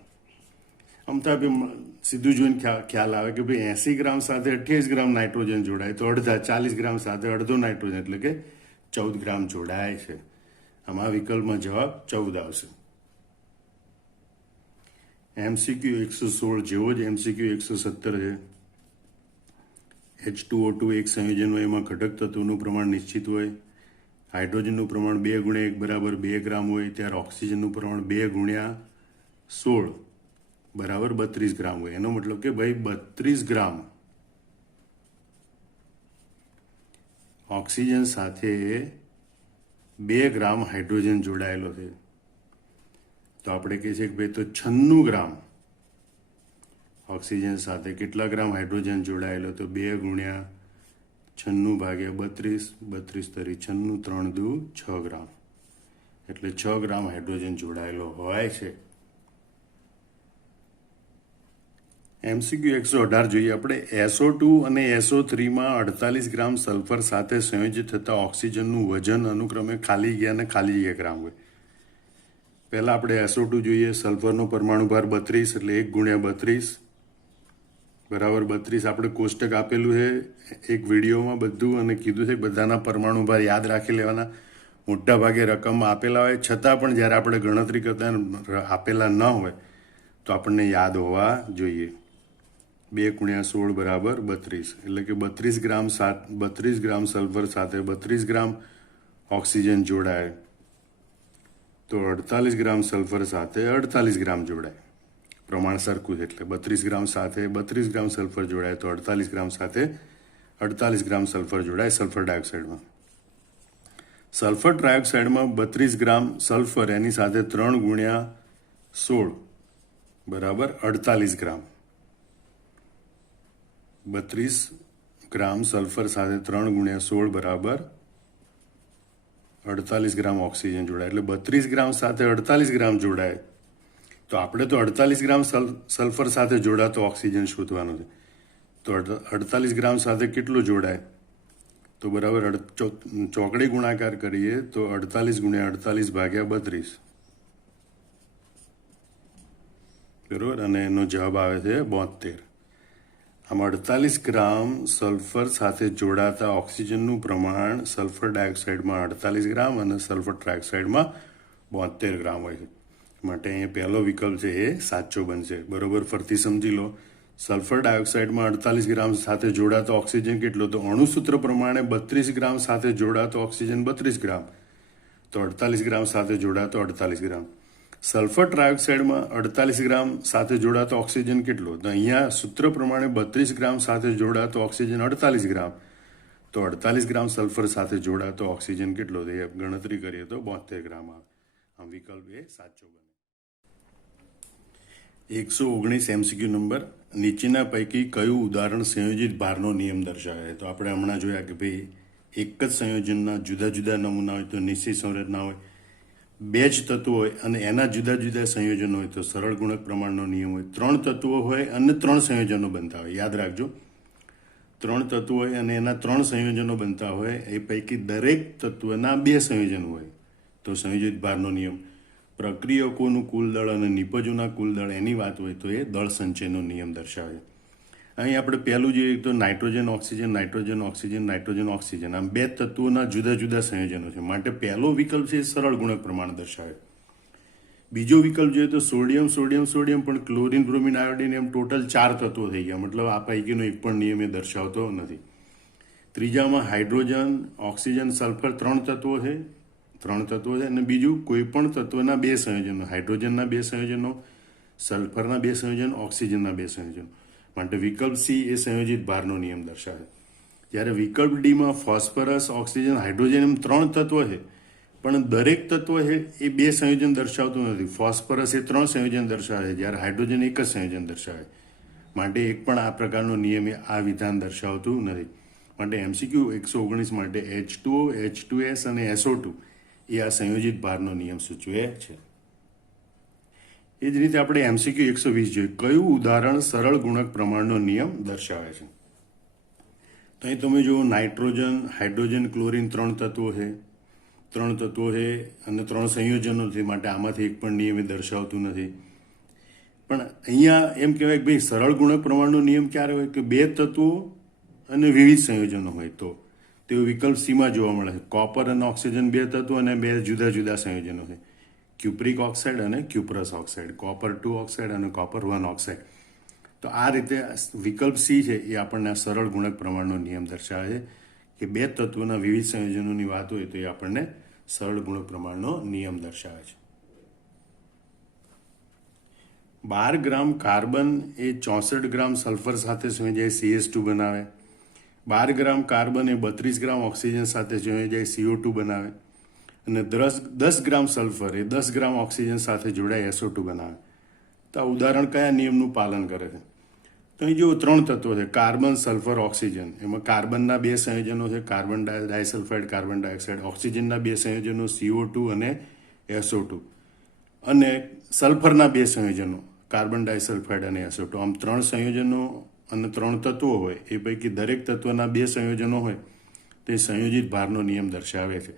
આમ તો આપણે સીધું જોઈને ખ્યાલ આવે કે ભાઈ 80 ગ્રામ સાથે 28 ગ્રામ નાઇટ્રોજન જોડાય તો અડધા 40 ગ્રામ સાથે અડધો નાઇટ્રોજન એટલે કે 14 ગ્રામ જોડાય છે. આમાં વિકલ્પમાં જવાબ 14 આવશે. એમસીક્યુ 116 જેવો જ એમસીક્યુ 117 છે. H2O2 એક સંયોજન હોય એમાં ઘટક તત્વોનું પ્રમાણ નિશ્ચિત હોય. હાઇડ્રોજનનું પ્રમાણ 2 ગુણ્યા 1 બરાબર 2 ગ્રામ હોય ત્યારે ઓક્સિજનનું પ્રમાણ 2 ગુણ્યા 16 બરાબર 32 ગ્રામ હોય. એનો મતલબ કે ભાઈ 32 ગ્રામ ઓક્સિજન સાથે 2 ગ્રામ હાઇડ્રોજન જોડાયેલો છે. તો આપણે કહીએ છીએ કે ભાઈ તો 96 ગ્રામ ઓક્સિજન સાથે કેટલા ગ્રામ હાઇડ્રોજન જોડાયેલો? તો 2 ગુણ્યા 96 ભાગ્યા 32, 32 તરી 96, 3 દુ 6 ગ્રામ, એટલે 6 ગ્રામ હાઇડ્રોજન જોડાયેલો હોય છે. MCQ 118 જોઈએ આપણે. SO2 અને SO3 માં 48 ગ્રામ સલ્ફર સાથે સંયોજિત થતા ઓક્સિજનનું વજન અનુક્રમે ખાલી જગ્યા અને ખાલી જગ્યા ગ્રામ હોય. પહેલા આપણે SO2 જોઈએ. સલ્ફરનો પરમાણુ ભાર 32, એટલે 1 ગુણ્યા 32 બરાબર 32. આપણે કોષ્ટક આપેલું છે એક વિડીયોમાં બધું, અને કીધું છે કે બધાના પરમાણુ ભાર યાદ રાખી લેવાના. મોટા ભાગે રકમમાં આપેલા હોય, છતાં પણ જ્યારે આપણે ગણતરી કરતા આપેલા ન હોય તો આપણને યાદ હોવા જોઈએ. 2 ગુણ્યા 16 બરાબર 32, એટલે કે 32 ગ્રામ સલ્ફર સાથે 32 ગ્રામ ઓક્સિજન જોડાય તો 48 ગ્રામ સલ્ફર સાથે 48 ગ્રામ જોડાય. પ્રમાણ સરખું છે, એટલે 32 ગ્રામ સાથે 32 ગ્રામ સલ્ફર જોડાય તો 48 ગ્રામ સાથે 48 ગ્રામ સલ્ફર જોડાય સલ્ફર ડાયોક્સાઇડમાં. સલ્ફર ડાયોક્સાઇડમાં 32 ગ્રામ સલ્ફર એની સાથે 3 ગુણ્યા 16 બરાબર 48 ગ્રામ. 32 ગ્રામ સલ્ફર સાથે 3 ગુણ્યા 16 બરાબર 48 ગ્રામ ઓક્સિજન જોડાય. એટલે 32 ગ્રામ સાથે 48 ગ્રામ જોડાય તો આપણે તો 48 ગ્રામ સલ્ફર સાથે જોડાતો ઓક્સિજન શોધવાનું છે. તો 48 ગ્રામ સાથે કેટલું જોડાય? તો બરાબર ચોકડી ગુણાકાર કરીએ તો 48 ગુણ્યા 48 ભાગ્યા 32 બરાબર, અને એનો જવાબ આવે છે 72. આમ 48 ગ્રામ સલ્ફર સાથે જોડાતા ઓક્સિજનનું પ્રમાણ સલ્ફર ડાયોક્સાઇડમાં 48 ગ્રામ અને સલ્ફર ટ્રાયોક્સાઇડમાં 72 ગ્રામ હોય છે. માટે અહીંયા પહેલો વિકલ્પ છે એ સાચો બનશે. બરોબર, ફરતી સમજી લો. સલ્ફર ડાયોક્સાઇડમાં 48 ગ્રામ સાથે જોડાતો ઓક્સિજન કેટલો? તો અણુસૂત્ર પ્રમાણે 32 ગ્રામ સાથે જોડાતો ઓક્સિજન 32 ગ્રામ, તો 48 ગ્રામ સાથે જોડાતો 48 ગ્રામ. સલ્ફર ટ્રાયોક્સાઇડમાં 48 ગ્રામ સાથે જોડાતો ઓક્સિજન કેટલો? તો અહીંયા સૂત્ર પ્રમાણે 32 ગ્રામ સાથે જોડાતો ઓક્સિજન 48 ગ્રામ, તો 48 ગ્રામ સલ્ફર સાથે જોડાતો ઓક્સિજન કેટલો? તો એ ગણતરી કરીએ તો 72 ગ્રામ આવે. આમ વિકલ્પ એ સાચો બને. 119 MCQ નંબર. નીચેના પૈકી કયું ઉદાહરણ સંયોજિત ભારનો નિયમ દર્શાવે? તો આપણે હમણાં જોયા કે ભાઈ એક જ સંયોજનના જુદા જુદા નમૂના હોય તો નિશ્ચિત સંરચના હોય, 2 જ તત્વો હોય અને એના જુદા જુદા સંયોજનો હોય તો સરળ ગુણક પ્રમાણનો નિયમ હોય, 3 તત્વો હોય અને 3 સંયોજનો બનતા હોય. યાદ રાખજો, 3 તત્વો હોય અને એના 3 સંયોજનો બનતા હોય, એ પૈકી દરેક તત્વના 2 સંયોજનો હોય તો સંયોજિત ભારનો નિયમ. પ્રક્રિયકોનું કુલ દળ અને નિપજોના કુલ દળ એની વાત હોય તો એ દળ સંચયનો નિયમ દર્શાવે. અહીં આપણે પહેલું જોઈએ તો nitrogen oxygen, nitrogen oxygen, nitrogen oxygen, આમ 2 તત્વોના જુદા જુદા સંયોજનો છે. માટે પહેલો વિકલ્પ છે એ સરળ ગુણક પ્રમાણ દર્શાવે. બીજો વિકલ્પ જોઈએ તો સોડિયમ સોડિયમ સોડિયમ પણ ક્લોરિન બ્રોમિન આયોડિન, એમ ટોટલ 4 તત્વો થઈ ગયા. મતલબ આ પૈકીનો એક પણ નિયમ એ દર્શાવતો નથી. ત્રીજામાં હાઇડ્રોજન ઓક્સિજન સલ્ફર 3 તત્વો છે, 3 તત્વો છે, અને બીજું કોઈ પણ તત્વના 2 સંયોજનો, હાઇડ્રોજનના 2 સંયોજનો, સલ્ફરના 2 સંયોજનો, ઓક્સિજનના 2 સંયોજનો. માટે વિકલ્પ સી એ સંયોજિત ભારનો નિયમ દર્શાવે. જ્યારે વિકલ્પ ડીમાં ફોસ્ફરસ ઓક્સિજન હાઇડ્રોજન એમ 3 તત્વો છે, પણ દરેક તત્વ છે એ 2 સંયોજન દર્શાવતું નથી. ફોસ્ફરસ એ 3 સંયોજન દર્શાવે, જ્યારે હાઇડ્રોજન એક જ સંયોજન દર્શાવે. માટે એક પણ આ પ્રકારનો નિયમ આ વિધાન દર્શાવતું નથી. માટે MCQ 119 માટે H2O, H2S અને SO2 એ આ સંયોજિત ભારનો નિયમ સૂચવે છે. એ જ રીતે આપણે MCQ 120 જોઈએ. કયું ઉદાહરણ સરળ ગુણક પ્રમાણનો નિયમ દર્શાવે છે? તો અહીં તમે જુઓ, નાઇટ્રોજન, હાઇડ્રોજન, ક્લોરિન 3 તત્વો છે, 3 તત્વો છે અને 3 સંયોજનો છે. માટે આમાંથી એક પણ નિયમ એ દર્શાવતું નથી. પણ અહીંયા એમ કહેવાય કે ભાઈ સરળ ગુણક પ્રમાણનો નિયમ ક્યારે હોય? કે 2 તત્વો અને વિવિધ સંયોજનો હોય તો તેઓ વિકલ્પ સીમાં જોવા મળે છે. કોપર અને ઓક્સિજન 2 તત્વો અને 2 જુદા જુદા સંયોજનો છે, ક્યુપ્રિક ઓક્સાઇડ અને ક્યુપ્રસ ઓક્સાઇડ, કોપર 2 ઓક્સાઇડ અને કોપર 1 ઓક્સાઇડ. તો આ રીતે વિકલ્પ સી છે એ આપણને આ સરળ ગુણક પ્રમાણનો નિયમ દર્શાવે છે કે 2 તત્વોના વિવિધ સંયોજનોની વાત હોય તો એ આપણને સરળ ગુણક પ્રમાણનો નિયમ દર્શાવે છે. 12 ગ્રામ કાર્બન એ 64 ગ્રામ સલ્ફર સાથે સંયોજાઈ CS2 બનાવે. 12 ગ્રામ કાર્બન એ 32 ગ્રામ ઓક્સિજન સાથે સંયોજાઈ CO2 બનાવે. અને 10 ગ્રામ સલ્ફર એ 10 ગ્રામ ઓક્સિજન સાથે જોડાઈ SO2 બનાવે. તો આ ઉદાહરણ કયા નિયમનું પાલન કરે છે? તો અહીં જો 3 તત્વો છે, કાર્બન, સલ્ફર, ઓક્સિજન. એમાં કાર્બનના 2 સંયોજનો છે, કાર્બન ડાયસલ્ફાઇડ, કાર્બન ડાયોક્સાઇડ. ઓક્સિજનના 2 સંયોજનો CO2 અને SO2. અને સલ્ફરના 2 સંયોજનો, કાર્બન ડાયસલ્ફાઇડ અને SO2. આમ 3 સંયોજનો અને 3 તત્વો હોય, એ પૈકી દરેક તત્વના 2 સંયોજનો હોય તે સંયોજિત ભારનો નિયમ દર્શાવે છે.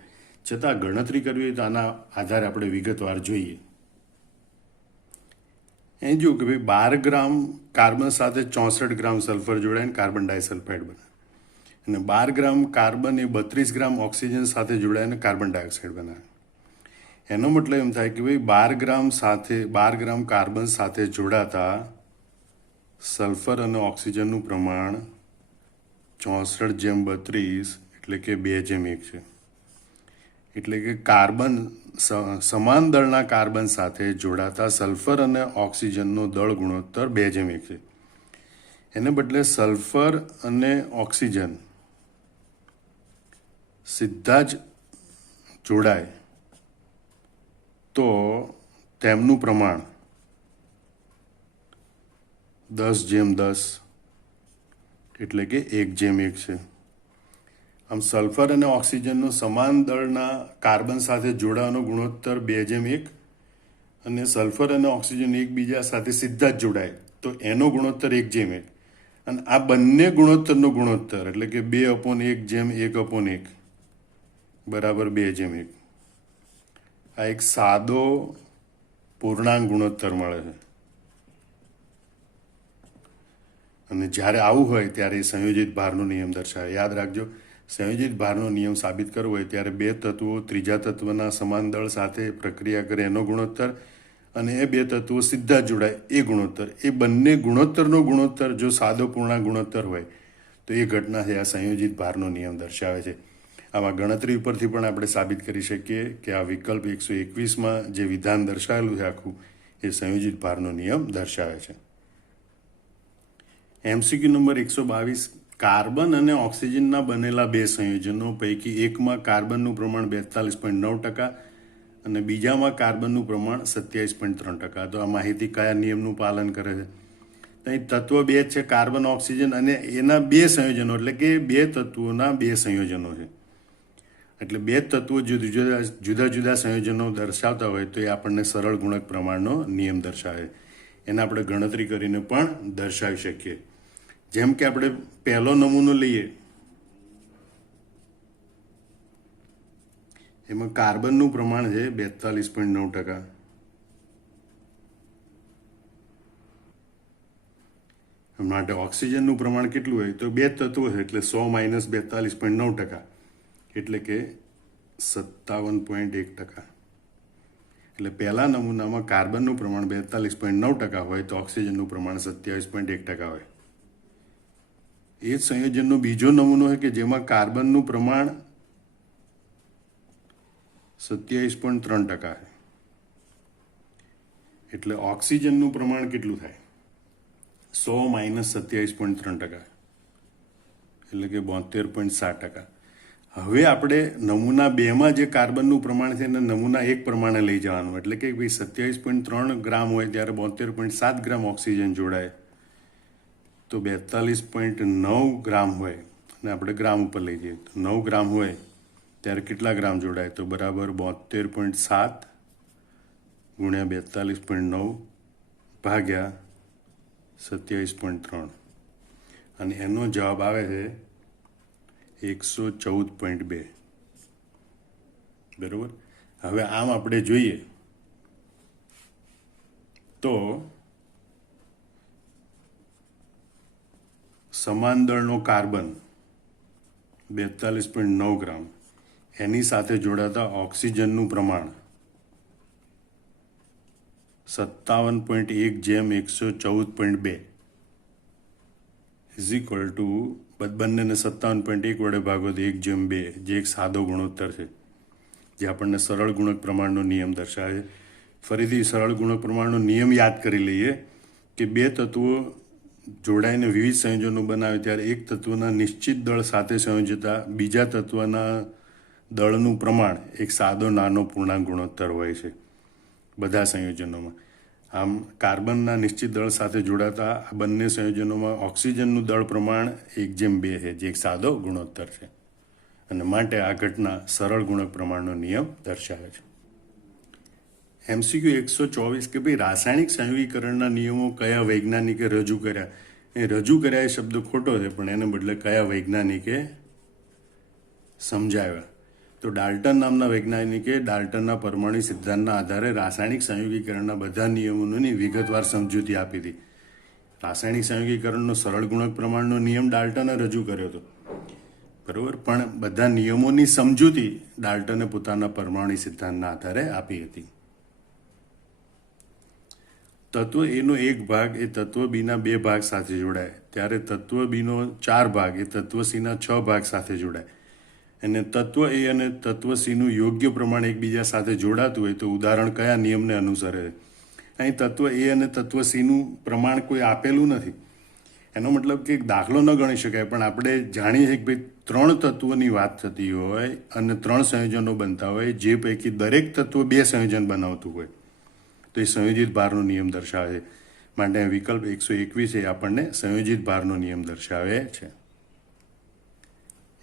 છતાં ગણતરી કરવી હોય તો આના આધારે આપણે વિગતવાર જોઈએ. અહીં જુઓ કે ભાઈ 12 ગ્રામ કાર્બન સાથે 64 ગ્રામ સલ્ફર જોડાઈને કાર્બન ડાયસલ્ફાઇડ બને. અને 12 ગ્રામ કાર્બન એ 32 ગ્રામ ઓક્સિજન સાથે જોડાઈને કાર્બન ડાયોક્સાઇડ બનાવે. એનો મતલબ એમ થાય કે ભાઈ 12 ગ્રામ કાર્બન સાથે જોડાતા સલ્ફર અને ઓક્સિજનનું પ્રમાણ 64:32 એટલે કે 2:1 છે. એટલે કે કાર્બન સમાન દળના કાર્બન સાથે જોડાતા સલ્ફર અને ઓક્સિજનનો દળ ગુણોત્તર 2:1 છે. એને બદલે સલ્ફર અને ઓક્સિજન સીધા જ જોડાય તો તેમનું પ્રમાણ 10:10 એટલે કે 1:1 છે. આમ સલ્ફર અને ઓક્સિજનનો સમાન દળના કાર્બન સાથે જોડાવાનો ગુણોત્તર 2:1 અને સલ્ફર અને ઓક્સિજન એકબીજા સાથે સીધા જ જોડાય તો એનો ગુણોત્તર 1:1. અને આ બંને ગુણોત્તરનો ગુણોત્તર એટલે કે 2:1:1:1 બરાબર 2:1. આ એક સાદો પૂર્ણાંક ગુણોત્તર મળે છે. અને જ્યારે આવું હોય ત્યારે સંયોજિત ભારનો નિયમ દર્શાવે. યાદ રાખજો, સંયોજિત ભારનો નિયમ સાબિત કરવો હોય ત્યારે 2 તત્વો ત્રીજા તત્વના સમાન દળ સાથે પ્રક્રિયા કરે એનો ગુણોત્તર અને એ 2 તત્વો સીધા જોડાય એ ગુણોત્તર. એ બંને ગુણોત્તરનો ગુણોત્તર જો સાદો પૂર્ણાંક ગુણોત્તર હોય તો એ ઘટના છે આ સંયોજિત ભારનો નિયમ દર્શાવે છે. આમાં ગણતરી ઉપરથી પણ આપણે સાબિત કરી શકીએ કે આ વિકલ્પ 121માં જે વિધાન દર્શાવેલું છે આખું એ સંયોજિત ભારનો નિયમ દર્શાવે છે. MCQ number 122. કાર્બન અને ઓક્સિજનના બનેલા 2 સંયોજનો પૈકી એકમાં કાર્બનનું પ્રમાણ 42.9% અને બીજામાં કાર્બનનું પ્રમાણ 27.3%. તો આ માહિતી કયા નિયમનું પાલન કરે છે? અહીં તત્વ 2 છે, કાર્બન, ઓક્સિજન, અને એના 2 સંયોજનો એટલે કે 2 તત્વોના 2 સંયોજનો છે. એટલે 2 તત્વો જુદા જુદા સંયોજનો દર્શાવતા હોય તો એ આપણને સરળ ગુણક પ્રમાણનો નિયમ દર્શાવે. એને આપણે ગણતરી કરીને પણ દર્શાવી શકીએ. જેમ કે આપણે પહેલો નમૂનો લઈએ, એમાં કાર્બનનું પ્રમાણ છે 42.9%. માટે ઓક્સિજનનું પ્રમાણ કેટલું હોય તો 2 તત્વો છે એટલે 100 - 42.9% એટલે કે 57.1%. એટલે પહેલા નમૂનામાં કાર્બનનું પ્રમાણ 42.9% હોય તો ઓક્સિજનનું પ્રમાણ 27.1% હોય. એ જ સંયોજનનો બીજો નમૂનો છે કે જેમાં કાર્બનનું પ્રમાણ 27.3% છે. એટલે ઓક્સિજનનું પ્રમાણ કેટલું થાય? 100 - 27.3% એટલે કે 72.7%. હવે આપણે નમૂના 2માં જે કાર્બનનું પ્રમાણ છે એને નમૂના 1 પ્રમાણે લઈ જવાનું. એટલે કે ભાઈ 27.3 ગ્રામ હોય ત્યારે 72.7 ગ્રામ ઓક્સિજન જોડાય, તો 42.9 ગ્રામ હોય અને આપણે ગ્રામ ઉપર લઈ જઈએ તો 9 ગ્રામ હોય ત્યારે કેટલા ગ્રામ જોડાય? તો બરાબર 72.7 ગુણ્યા 42.9 ભાગ્યા 27.3 અને એનો જવાબ આવે છે 114.2. બરાબર. હવે આમ આપણે જોઈએ તો સમાન દળનો કાર્બન 42.9 ગ્રામ એની સાથે જોડાતા ઓક્સિજનનું પ્રમાણ 57.1:114.2 ઇઝ ઇક્વલ ટુ બંનેને 57.1 વડે ભાગો તો 1:2, જે એક સાદો ગુણોત્તર છે જે આપણને સરળ ગુણક પ્રમાણનો નિયમ દર્શાવે છે. ફરીથી સરળ ગુણક પ્રમાણનો નિયમ યાદ કરી લઈએ કે બે તત્વો જોડાઈને વિવિધ સંયોજનો બનાવે ત્યારે એક તત્વના નિશ્ચિત દળ સાથે સંયોજતા બીજા તત્વના દળનું પ્રમાણ એક સાદો નાનો પૂર્ણાંક ગુણોત્તર હોય છે બધા સંયોજનોમાં. આમ કાર્બનના નિશ્ચિત દળ સાથે જોડાતા આ બંને સંયોજનોમાં ઓક્સિજનનું દળ પ્રમાણ 1:2 છે, જે એક સાદો ગુણોત્તર છે અને માટે આ ઘટના સરળ ગુણક પ્રમાણનો નિયમ દર્શાવે છે. MCQ 124 કે ભાઈ રાસાયણિક સંયોગીકરણના નિયમો કયા વૈજ્ઞાનિકે રજૂ કર્યા? એ રજૂ કર્યા એ શબ્દ ખોટો છે, પણ એને બદલે કયા વૈજ્ઞાનિકે સમજાવ્યા? તો ડાલ્ટન નામના વૈજ્ઞાનિકે ડાલ્ટનના પરમાણુ સિદ્ધાંતના આધારે રાસાયણિક સંયોગીકરણના બધા નિયમોની વિગતવાર સમજૂતી આપી હતી. રાસાયણિક સંયોગીકરણનો સરળ ગુણક પ્રમાણનો નિયમ ડાલ્ટને રજૂ કર્યો હતો, બરોબર, પણ બધા નિયમોની સમજૂતી ડાલ્ટને પોતાના પરમાણુ સિદ્ધાંતના આધારે આપી હતી. તત્વ એનો એક ભાગ એ તત્વ બીના 2 ભાગ સાથે જોડાય ત્યારે તત્વ બીનો 4 ભાગ એ તત્વ સીના 6 ભાગ સાથે જોડાય અને તત્વ એ અને તત્વ સીનું યોગ્ય પ્રમાણ એકબીજા સાથે જોડાતું હોય તો ઉદાહરણ કયા નિયમને અનુસરે છે? અહીં તત્વ એ અને તત્વ સીનું પ્રમાણ કોઈ આપેલું નથી. એનો મતલબ કે દાખલો ન ગણી શકાય, પણ આપણે જાણીએ છીએ કે ભાઈ 3 તત્વોની વાત થતી હોય અને 3 સંયોજનો બનતા હોય, જે પૈકી દરેક તત્વ 2 સંયોજન બનાવતું હોય તો એ સંયોજિત ભારનો નિયમ દર્શાવે છે. માટે વિકલ્પ 121 એ આપણને સંયોજિત ભારનો નિયમ દર્શાવે છે.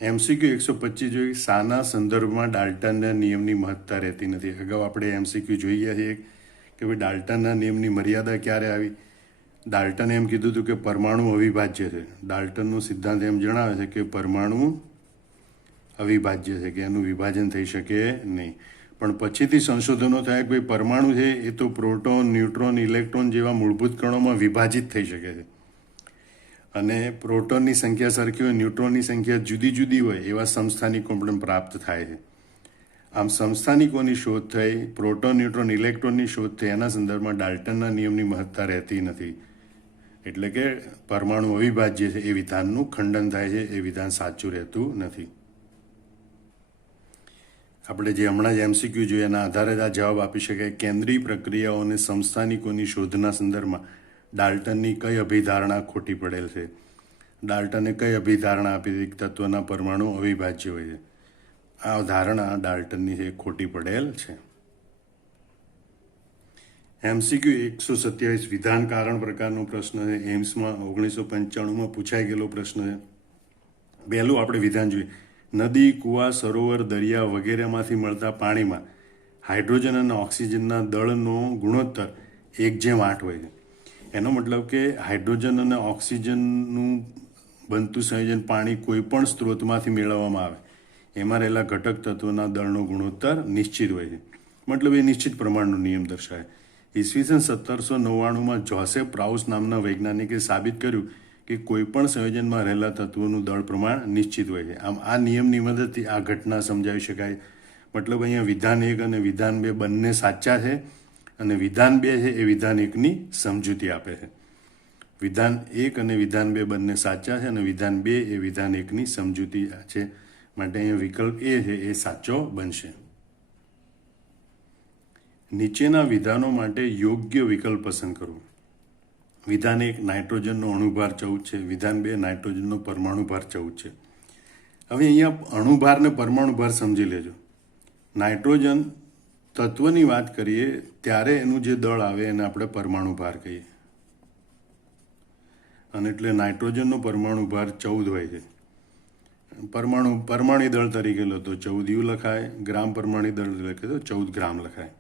MCQ 125 જોઈ શાના સંદર્ભમાં ડાલ્ટનના નિયમની મહત્તા રહેતી નથી? અગાઉ આપણે MCQ જોઈ ગયા છીએ કે ભાઈ ડાલ્ટનના નિયમની મર્યાદા ક્યારે આવી? ડાલ્ટને એમ કીધું હતું કે પરમાણુ અવિભાજ્ય છે. ડાલ્ટનનો સિદ્ધાંત એમ જણાવે છે કે પરમાણુ અવિભાજ્ય છે, કે એનું વિભાજન થઈ શકે નહીં. પણ પછીથી સંશોધનો થયા કે ભાઈ પરમાણુ છે એ તો પ્રોટોન, ન્યુટ્રોન, ઇલેક્ટ્રોન જેવા મૂળભૂત કણોમાં વિભાજિત થઈ શકે છે અને પ્રોટોનની સંખ્યા સરખી હોય, ન્યુટ્રોનની સંખ્યા જુદી જુદી હોય એવા સમસ્થાનિકો પણ પ્રાપ્ત થાય છે. આમ સમસ્થાનિકોની શોધ થઈ, પ્રોટોન, ન્યુટ્રોન, ઇલેક્ટ્રોનની શોધ થઈ, એના સંદર્ભમાં ડાલ્ટનના નિયમની મહત્તા રહેતી નથી. એટલે કે પરમાણુ અવિભાજ્ય છે એ વિધાનનું ખંડન થાય છે, એ વિધાન સાચું રહેતું નથી. આપણે જે હમણાં જ MCQ જોઈએ એના આધારે જ આ જવાબ આપી શકાય. કેન્દ્રીય પ્રક્રિયાઓ અને સમસ્થાનિકોની શોધના સંદર્ભમાં ડાલ્ટનની કઈ અભિધારણા ખોટી પડેલ છે? ડાલ્ટને કઈ અભિધારણા આપી હતી કે તત્વના પરમાણુ અવિભાજ્ય હોય છે? આ ધારણા ડાલ્ટનની છે ખોટી પડેલ છે. MCQ 127 વિધાન કારણ પ્રકારનો પ્રશ્ન છે. એમ્સમાં 1995માં પૂછાઈ ગયેલો પ્રશ્ન છે. પહેલું આપણે વિધાન જોઈએ. નદી, કૂવા, સરોવર, દરિયા વગેરેમાંથી મળતા પાણીમાં હાઇડ્રોજન અને ઓક્સિજનના દળનો ગુણોત્તર 1:8 હોય છે. એનો મતલબ કે હાઇડ્રોજન અને ઓક્સિજનનું બનતું સંયોજન પાણી કોઈ પણ સ્ત્રોતમાંથી મેળવવામાં આવે એમાં રહેલા ઘટક તત્વોના દળનો ગુણોત્તર નિશ્ચિત હોય છે. મતલબ એ નિશ્ચિત પ્રમાણનો નિયમ દર્શાવે. ઈસવીસન 1799માં જોસેફ પ્રાઉસ નામના વૈજ્ઞાનિકે સાબિત કર્યું કે કોઈ પણ સંયોજનમાં રહેલા તત્વોનું દળ પ્રમાણ નિશ્ચિત હોય છે. આમ આ નિયમની મદદથી આ ઘટના સમજાવી શકાય. મતલબ અહીંયા વિધાન 1 અને વિધાન 2 બંને સાચા છે અને વિધાન 2 છે એ વિધાન 1ની સમજૂતી આપે છે. વિધાન 1 અને વિધાન 2 બંને સાચા છે અને વિધાન 2 એ વિધાન 1ની સમજૂતી છે. માટે અહીંયા વિકલ્પ એ છે એ સાચો બનશે. નીચેના વિધાનો માટે યોગ્ય વિકલ્પ પસંદ કરવો. વિધાન 1 નાઇટ્રોજનનો અણુભાર 14 છે. વિધાન 2 નાઇટ્રોજનનો પરમાણુ ભાર 14 છે. હવે અહીંયા અણુભાર ને પરમાણુ ભાર સમજી લેજો. નાઇટ્રોજન તત્વની વાત કરીએ ત્યારે એનું જે દળ આવે એને આપણે પરમાણુ ભાર કહીએ અને એટલે નાઇટ્રોજનનો પરમાણુ ભાર 14 હોય છે. પરમાણુ દળ તરીકે લો તો 14 લખાય, ગ્રામ પરમાણુ દળ લખે તો 14 ગ્રામ લખાય.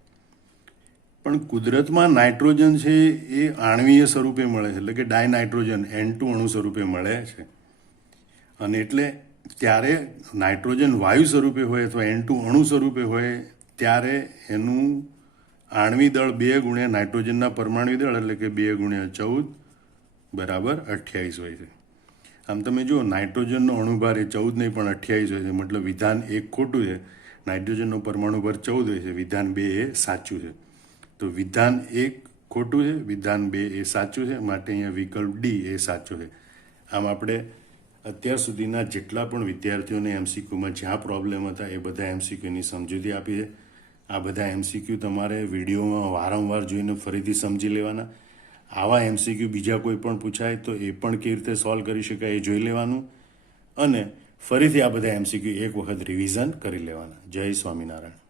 પણ કુદરતમાં નાઇટ્રોજન છે એ આણ્વીય સ્વરૂપે મળે છે, એટલે કે ડાયનાઇટ્રોજન N2 અણુ સ્વરૂપે મળે છે અને એટલે ત્યારે નાઇટ્રોજન વાયુ સ્વરૂપે હોય અથવા N2 અણુ સ્વરૂપે હોય ત્યારે એનું આણ્વી દળ 2 ગુણ્યા નાઇટ્રોજનના પરમાણુ દળ એટલે કે 2 ગુણ્યા 14 બરાબર 28 હોય છે. આમ તમે જુઓ નાઇટ્રોજનનો અણુભાર એ 14 નહીં પણ 28 હોય છે. મતલબ વિધાન 1 ખોટું છે. નાઇટ્રોજનનો પરમાણુ ભાર 14 હોય છે. વિધાન 2 એ સાચું છે. તો વિધાન 1 ખોટું છે, વિધાન 2 એ સાચું છે. માટે અહીંયા વિકલ્પ ડી એ સાચો છે. આમ આપણે અત્યાર સુધીના જેટલા પણ વિદ્યાર્થીઓને MCQમાં જ્યાં પ્રોબ્લેમ હતા એ બધા MCQની સમજૂતી આપી છે. આ બધા એમસીક્યુ તમારે વિડીયોમાં વારંવાર જોઈને ફરીથી સમજી લેવાના. આવા એમસીક્યુ બીજા કોઈ પણ પૂછાય તો એ પણ કેવી રીતે સોલ્વ કરી શકાય એ જોઈ લેવાનું અને ફરીથી આ બધા એમસીક્યુ એક વખત રિવિઝન કરી લેવાના. જય સ્વામિનારાયણ.